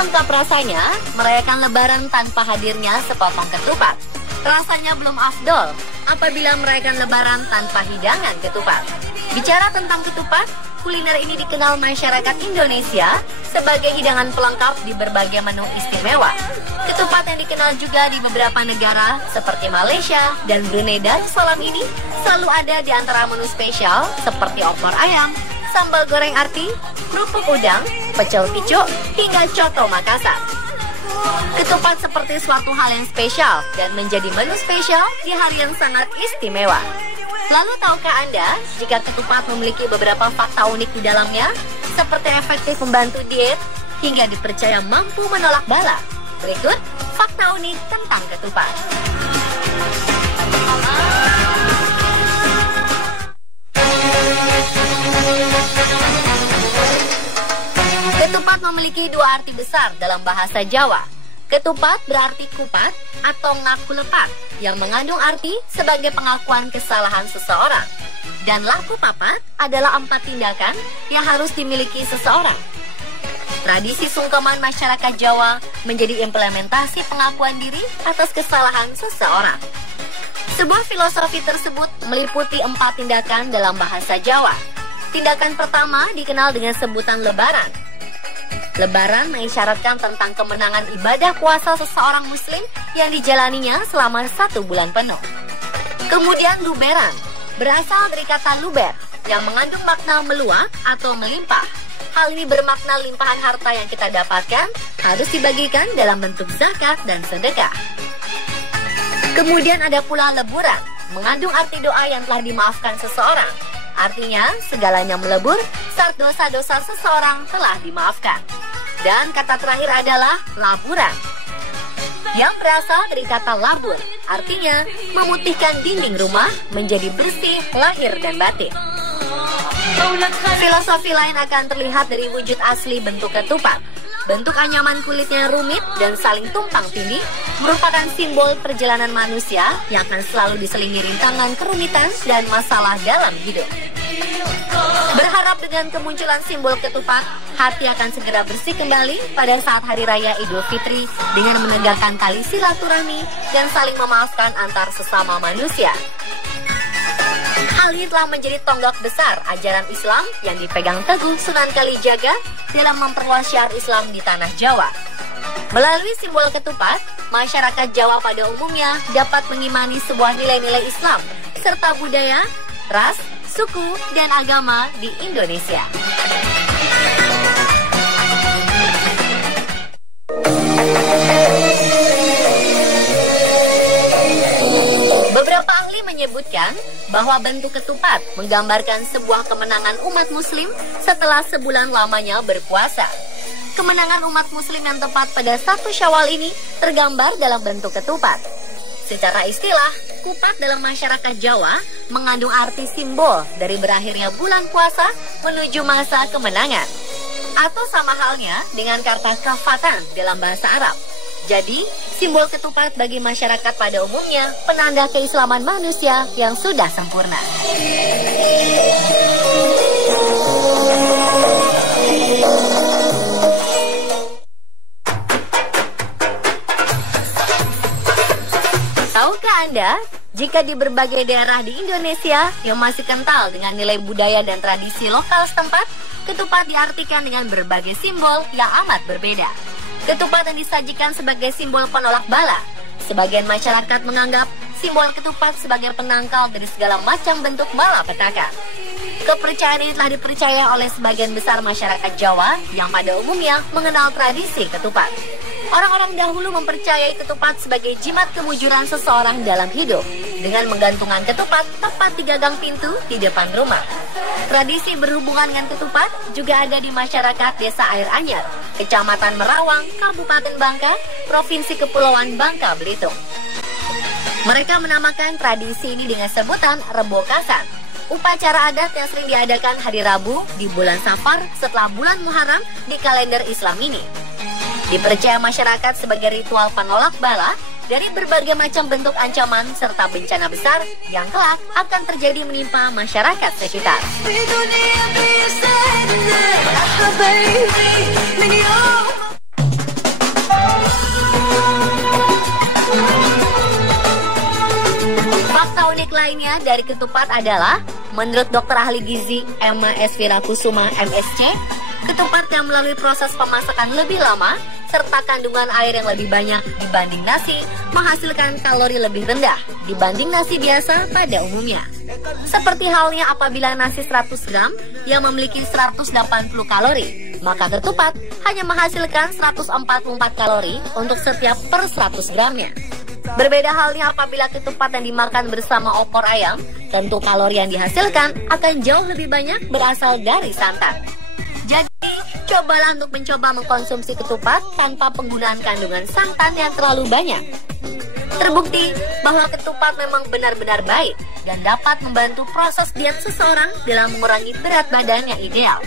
lengkap rasanya merayakan Lebaran tanpa hadirnya sepotong ketupat. Rasanya belum afdol apabila merayakan Lebaran tanpa hidangan ketupat. Bicara tentang ketupat, kuliner ini dikenal masyarakat Indonesia sebagai hidangan pelengkap di berbagai menu istimewa. Ketupat yang dikenal juga di beberapa negara seperti Malaysia dan Brunei Darussalam ini selalu ada di antara menu spesial seperti opor ayam, sambal goreng arti, kerupuk udang, pecel picu, hingga coto Makassar. Ketupat seperti suatu hal yang spesial dan menjadi menu spesial di hari yang sangat istimewa. Lalu tahukah Anda jika ketupat memiliki beberapa fakta unik di dalamnya, seperti efektif membantu diet hingga dipercaya mampu menolak bala? Berikut fakta unik tentang ketupat. Ketupat memiliki dua arti besar dalam bahasa Jawa. Ketupat berarti kupat atau ngaku lepat, yang mengandung arti sebagai pengakuan kesalahan seseorang. Dan laku papat adalah 4 tindakan yang harus dimiliki seseorang. Tradisi sungkeman masyarakat Jawa menjadi implementasi pengakuan diri atas kesalahan seseorang. Sebuah filosofi tersebut meliputi 4 tindakan dalam bahasa Jawa. Tindakan pertama dikenal dengan sebutan lebaran. Lebaran mengisyaratkan tentang kemenangan ibadah puasa seseorang muslim yang dijalaninya selama 1 bulan penuh. Kemudian luberan, berasal dari kata luber, yang mengandung makna meluap atau melimpah. Hal ini bermakna limpahan harta yang kita dapatkan harus dibagikan dalam bentuk zakat dan sedekah. Kemudian ada pula leburan, mengandung arti doa yang telah dimaafkan seseorang. Artinya, segalanya melebur saat dosa-dosa seseorang telah dimaafkan. Dan kata terakhir adalah laburan, yang berasal dari kata labur, artinya memutihkan dinding rumah menjadi bersih lahir dan batin. Filosofi lain akan terlihat dari wujud asli bentuk ketupat. Bentuk anyaman kulitnya rumit dan saling tumpang tindih merupakan simbol perjalanan manusia yang akan selalu diselingi rintangan kerumitan dan masalah dalam hidup. Berharap dengan kemunculan simbol ketupat, hati akan segera bersih kembali pada saat Hari Raya Idul Fitri dengan menegakkan tali silaturahmi dan saling memaafkan antar sesama manusia. Hal ini telah menjadi tonggak besar ajaran Islam yang dipegang teguh Sunan Kalijaga dalam memperluas syiar Islam di tanah Jawa. Melalui simbol ketupat, masyarakat Jawa pada umumnya dapat mengimani sebuah nilai-nilai Islam serta budaya, ras, suku, dan agama di Indonesia. Beberapa ahli menyebutkan bahwa bentuk ketupat menggambarkan sebuah kemenangan umat muslim setelah sebulan lamanya berpuasa. Kemenangan umat muslim yang tepat pada 1 Syawal ini tergambar dalam bentuk ketupat. Secara istilah, kupat dalam masyarakat Jawa mengandung arti simbol dari berakhirnya bulan puasa menuju masa kemenangan. Atau sama halnya dengan kata kafatan dalam bahasa Arab. Jadi, simbol ketupat bagi masyarakat pada umumnya penanda keislaman manusia yang sudah sempurna. Tahukah Anda, jika di berbagai daerah di Indonesia yang masih kental dengan nilai budaya dan tradisi lokal setempat, ketupat diartikan dengan berbagai simbol yang amat berbeda. Ketupat yang disajikan sebagai simbol penolak bala. Sebagian masyarakat menganggap simbol ketupat sebagai penangkal dari segala macam bentuk malapetaka. Kepercayaan ini telah dipercaya oleh sebagian besar masyarakat Jawa yang pada umumnya mengenal tradisi ketupat. Orang-orang dahulu mempercayai ketupat sebagai jimat kemujuran seseorang dalam hidup dengan menggantungkan ketupat tepat di gagang pintu di depan rumah. Tradisi berhubungan dengan ketupat juga ada di masyarakat Desa Air Anyar, Kecamatan Merawang, Kabupaten Bangka, Provinsi Kepulauan Bangka Belitung. Mereka menamakan tradisi ini dengan sebutan Rebo Kasar, upacara adat yang sering diadakan hari Rabu di bulan Safar setelah bulan Muharram di kalender Islam ini. Dipercaya masyarakat sebagai ritual penolak bala dari berbagai macam bentuk ancaman serta bencana besar yang kelak akan terjadi menimpa masyarakat sekitar. baik lainnya dari ketupat adalah, menurut dokter ahli gizi Emma S. Virakusuma MSc, ketupat yang melalui proses pemasakan lebih lama serta kandungan air yang lebih banyak dibanding nasi menghasilkan kalori lebih rendah dibanding nasi biasa pada umumnya. Seperti halnya apabila nasi 100 gram yang memiliki 180 kalori, maka ketupat hanya menghasilkan 144 kalori untuk setiap per 100 gramnya. Berbeda halnya apabila ketupat yang dimakan bersama opor ayam, tentu kalori yang dihasilkan akan jauh lebih banyak berasal dari santan. Jadi, cobalah untuk mencoba mengkonsumsi ketupat tanpa penggunaan kandungan santan yang terlalu banyak. Terbukti bahwa ketupat memang benar-benar baik dan dapat membantu proses diet seseorang dalam mengurangi berat badan yang ideal.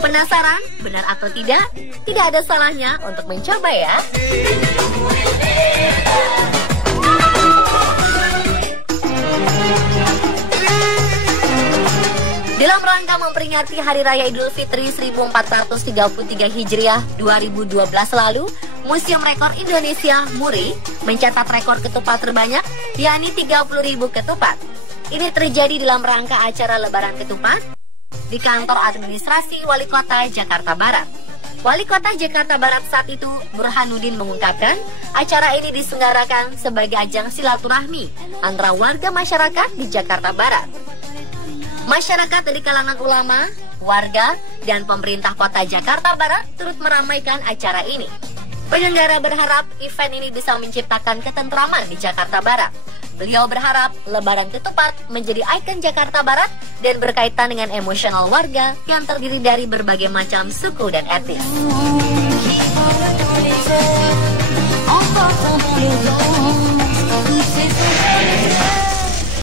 Penasaran benar atau tidak? Tidak ada salahnya untuk mencoba ya. Dalam rangka memperingati Hari Raya Idul Fitri 1433 Hijriah 2012 lalu, Museum Rekor Indonesia MURI mencatat rekor ketupat terbanyak, yakni 30.000 ketupat. Ini terjadi dalam rangka acara Lebaran Ketupat di kantor administrasi Wali Kota Jakarta Barat. Wali Kota Jakarta Barat saat itu, Burhanuddin, mengungkapkan acara ini diselenggarakan sebagai ajang silaturahmi antara warga masyarakat di Jakarta Barat. Masyarakat dari kalangan ulama, warga, dan pemerintah kota Jakarta Barat turut meramaikan acara ini. Penyelenggara berharap event ini bisa menciptakan ketentraman di Jakarta Barat. Beliau berharap Lebaran Ketupat menjadi ikon Jakarta Barat dan berkaitan dengan emosional warga yang terdiri dari berbagai macam suku dan etnis.